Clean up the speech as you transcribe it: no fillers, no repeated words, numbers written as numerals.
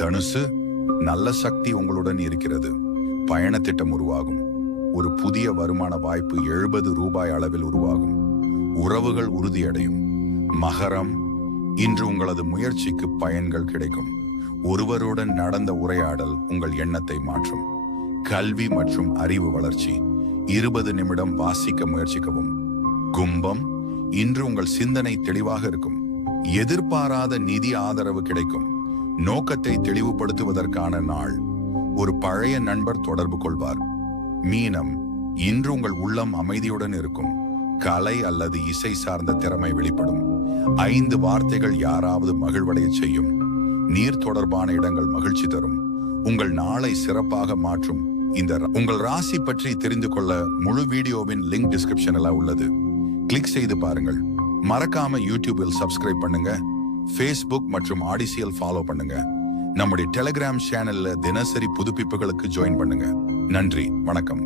தனுசு, நல்ல சக்தி உங்களுடன் இருக்கிறது. பயண திட்டம் உருவாகும். ஒரு புதிய வருமான வாய்ப்பு 70 ரூபாய் அளவில் உருவாகும். உறவுகள் உறுதியடையும். மகரம், இன்று உங்களது முயற்சிக்கு பயன்கள் கிடைக்கும். ஒருவருடன் நடந்த உரையாடல் உங்கள் எண்ணத்தை மாற்றும். கல்வி மற்றும் அறிவு வளர்ச்சி. 20 நிமிடம் வாசிக்க முயற்சிக்கவும். கும்பம், இன்று உங்கள் சிந்தனை தெளிவாக இருக்கும். எதிர்பாராத நிதி ஆதரவு கிடைக்கும். நோக்கத்தை தெளிவுபடுத்துவதற்கான நாள். ஒரு பழைய நண்பர் தொடர்பு கொள்வார். மீனம், இன்று உங்கள் உள்ளம் அமைதியுடன் இருக்கும். கலை அல்லது இசை சார்ந்த திறமை வெளிப்படும். 5 வார்த்தைகள் யாராவது மகிழ்வடைய செய்யும். நீர் தொடர்பான இடங்கள் மகிழ்ச்சி தரும். உங்கள் நாளை சிறப்பாக மாற்றும். உங்கள் ராசி பற்றி தெரிந்து கொள்ள முழு வீடியோவின் லிங்க் டிஸ்கிரிப்ஷன்ல உள்ளது. கிளிக் செய்து பாருங்கள். மறக்காம யூடியூபில் சப்ஸ்கிரைப் பண்ணுங்க. ஃபேஸ்புக் மற்றும் ஆடிசியில் ஃபாலோ பண்ணுங்க. நம்முடைய டெலிகிராம் சேனல்ல தினசரி புதுப்பிப்புகளுக்கு ஜாயின் பண்ணுங்க. நன்றி, வணக்கம்.